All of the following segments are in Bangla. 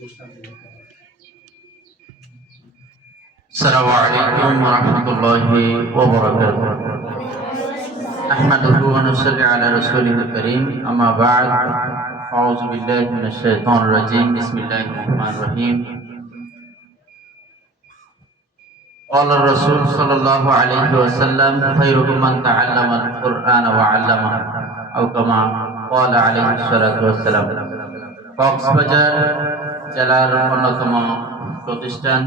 Assalamualaikum warahmatullahi wabarakatuh. Ahmaduhu wa nusalli ala rasulihil karim. Amma ba'd. A'udzu billahi minasy syaithanir rajim. Bismillahirrahmanirrahim. Qala Rasul sallallahu alaihi wasallam khairukum man ta'allama al-Qur'ana wa 'allamahu atau kama qala alaihi salatu wassalam. Cox's Bazar জেলার অন্যতম প্রতিষ্ঠান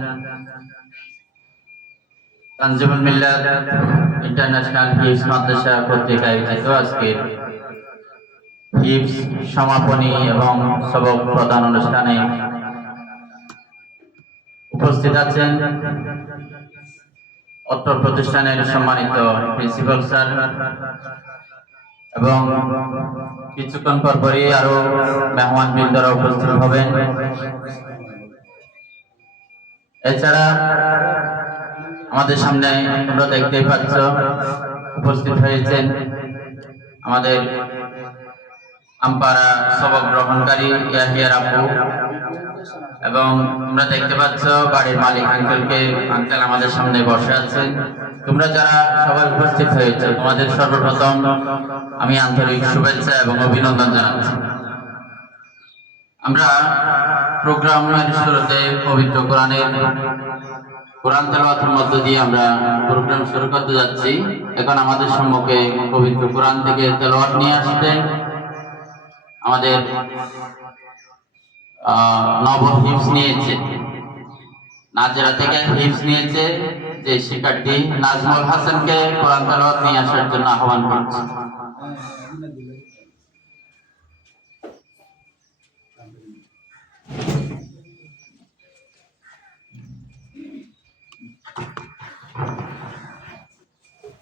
তানজিমুল মিল্লাত ইন্টারন্যাশনাল হিফজ মাদ্রাসা কর্তৃক আয়োজিত আজকের হিফজ সমাপনী এবং সবক প্রদান অনুষ্ঠানে উপস্থিত আছেন অত্র প্রতিষ্ঠানের সম্মানিত প্রিন্সিপাল স্যার এবং কিছুক্ষণ পরপরই আরো মেহমান বৃন্দরা উপস্থিত হবেন। এছাড়া আমাদের সামনে তোমরা দেখতেই পাচ্ছ উপস্থিত হয়েছেন আমাদের আমপাড়া সবক গ্রহণকারী ইয়াহিয়ার আপু, এবং তোমরা দেখতে পাচ্ছ বাড়ির মালিক আঙ্কেল আমাদের সামনে বসে আছেন। তোমরা যারা সবাই উপস্থিত হয়েছে তোমাদের সর্বপ্রথম আমি আন্তরিক শুভেচ্ছা এবং অভিনন্দন জানাচ্ছি। আমরা প্রোগ্রামের শুরুতে পবিত্র কোরআন তেলাওয়াতের মধ্য দিয়ে আমরা প্রোগ্রাম শুরু করতে যাচ্ছি। এখন আমাদের সম্মুখে পবিত্র কোরআন থেকে তেলাওয়াত নিয়ে আসতে আমাদের নব হিফজ নিয়েছে, নাজেরা থেকে হিফজ নিয়েছে যে শিক্ষার্থী নাজমুল হাসানকে কোরআন তেলাওয়াত নিয়ে আসার জন্য আহ্বান করছি।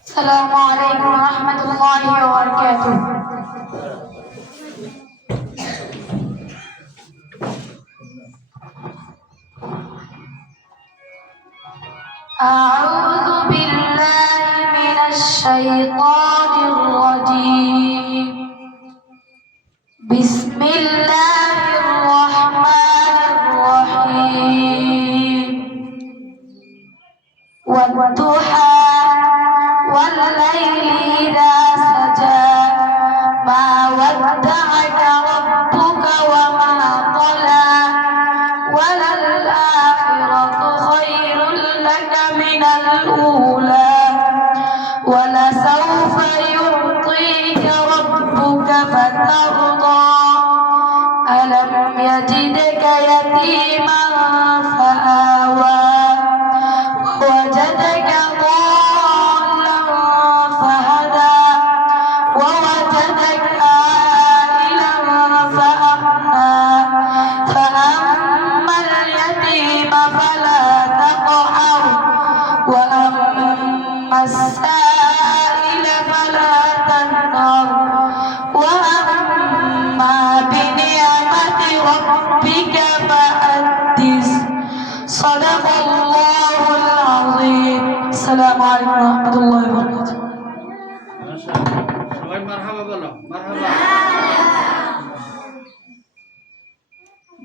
السلام عليكم ورحمة الله وبركاته. أعوذ بالله من الشيطان الرجيم. بسم الله الرحمن الرحيم. والضحى والليل إذا سجى ما ودعك ربك وما قلى وللآخرة خير لك من الأولى ولسوف يعطيك ربك فترضى ألم يجدك يتيما فآوى ووجدك ضالا فهدى ووجدك عائلا فأغنى فأما اليتيم فلا تقهر وأما السائل فلا تنهر وأما بنعمة ربك فحدث. صدق الله العظيم. السلام عليكم ورحمة الله وبركاته. সবাই মারহাবা বলো, মারহাবা।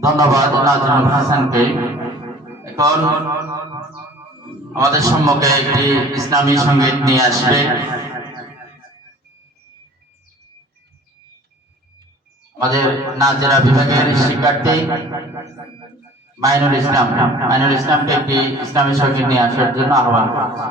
ধন্যবাদ নাজমুল হাসানকে। এখন আমাদের সম্মুখে একটি ইসলামী সঙ্গীত নিয়ে আসবে আমাদের নাজেরা বিভাগের শিক্ষার্থী মাইনুল ইসলামকে একটি ইসলামী সঙ্গীত নিয়ে আসার জন্য আহ্বান করছি।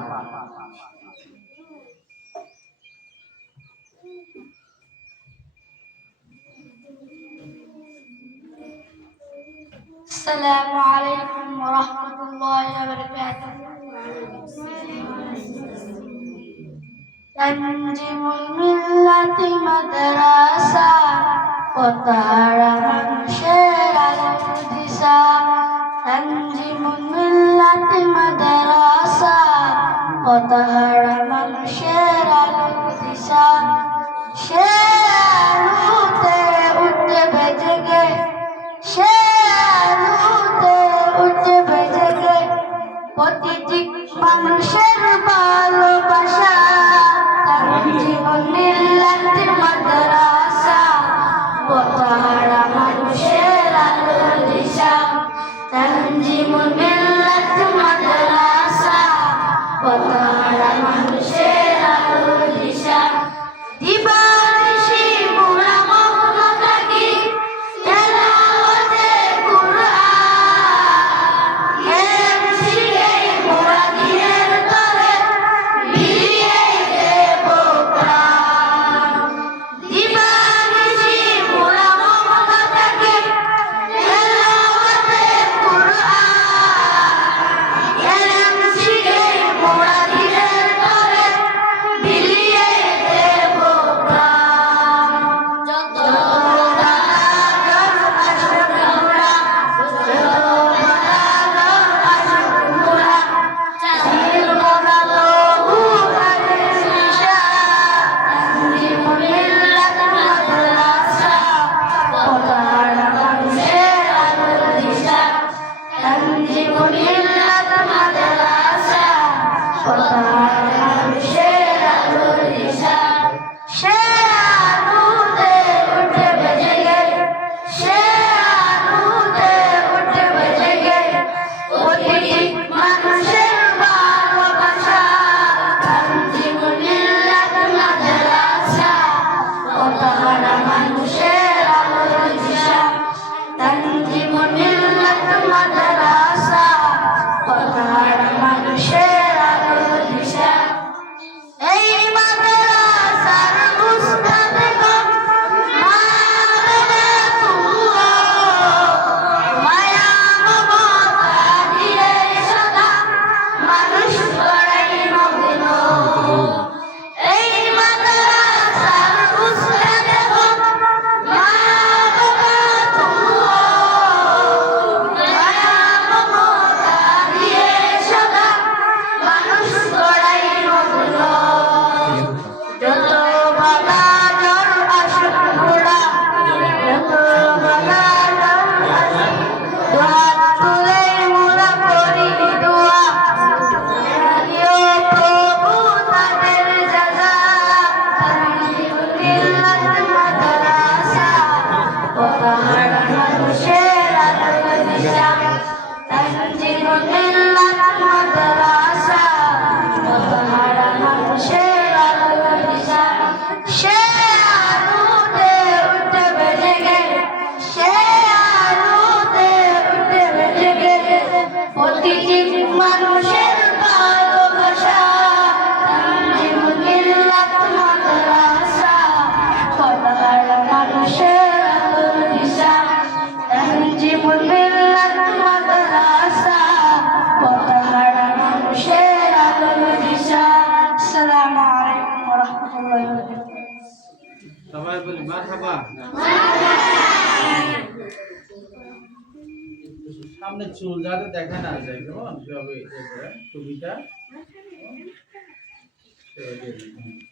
السلام عليكم ورحمة الله وبركاته. تنجم الملة مدرسة وطهر منشر القدسة. تنجم الملة مدرسة وطهر منشر القدسة. শেরুতে উঠবে জেগে, শেরুতে উঠবে জেগে প্রতিটি মানুষের ভালোবাসা। তানজিমুল মিল্লাত মাদ্রাসা ও তারা মানুষের আলো দিশা। তানজিমুল মিল্লাত মাদ্রাসা পতাকা মানুষের আলো দিশা দিবানিশি মোরা মগ্ন থাকি তেলাওয়াতে কুরআন এর শিখে মোরা দিনের তরে বিলিয়ে দেব প্রাণ দিবানিশি মোরা মগ্ন থাকি তেলাওয়াতে কুরআন এর শিখে মোরা দিনের তরে বিলিয়ে দেব প্রাণ যত বাহাদুর আসুক মোরা যত বাহাদুর আসুক মোরা চাঁদের মোরা তবু আগে নিশা তানজিমুল মিল্লাত মাদ্রাসা পতাকা মানুষের আলো দিশা তানজিমুল মিল্লাত মাদ্রাসা পতাকা মানুষের আলো দিশা সে আলোতে উঠে বেজে গে সে আলোতে উঠে বেজে গে প্রতিটি মানুষের ভালোবাসা তানজিমুল মিল্লাত মাদ্রাসা পতাকা মানুষের আলো দিশা তানজিমুল মিল্লাত মাদ্রাসা পতাকা মানুষের আলো দিশা এই মাদ্রাসার উস্তাদগণ মানবে তুও মায়া মমতা দিয়ে সদা মানুষ গড়াই মগ্ন এই মাদ্রাসার উস্তাদগণ মানবে তুও মায়া মমতা দিয়ে সদা মানুষ গড়াই মগ্ন যত বাগানের আসুক মোরা যত বাগানের আসুক দুহাত তুলে মোরা করি দোয়া দিও প্রভু তাদের যাজা তানজিমুল মিল্লাত মাদ্রাসা পতাকা মানুষের আলো দিশা তানজিমুল মিল্লাত মাদ্রাসা পতাকা মানুষের আলো দিশা সে আলোতে উঠে বেজে গে সে আলোতে উঠে বেজে গে প্রতিটি মানুষের ভালোবাসা তানজিমুল মিল্লাত মাদ্রাসা পতাকা মানুষের আলো দিশা তানজিমুল মিল্লাত মাদ্রাসা পতাকা মানুষের আলো দিশা আসসালামু আলাইকুম ওয়া রাহমাতুল্লাহি ওয়া বারাকাতুহু সবাই বলি মারহাবা। সামনে চুল যাতে দেখা না যায় কেমন কিভাবে টুপিটা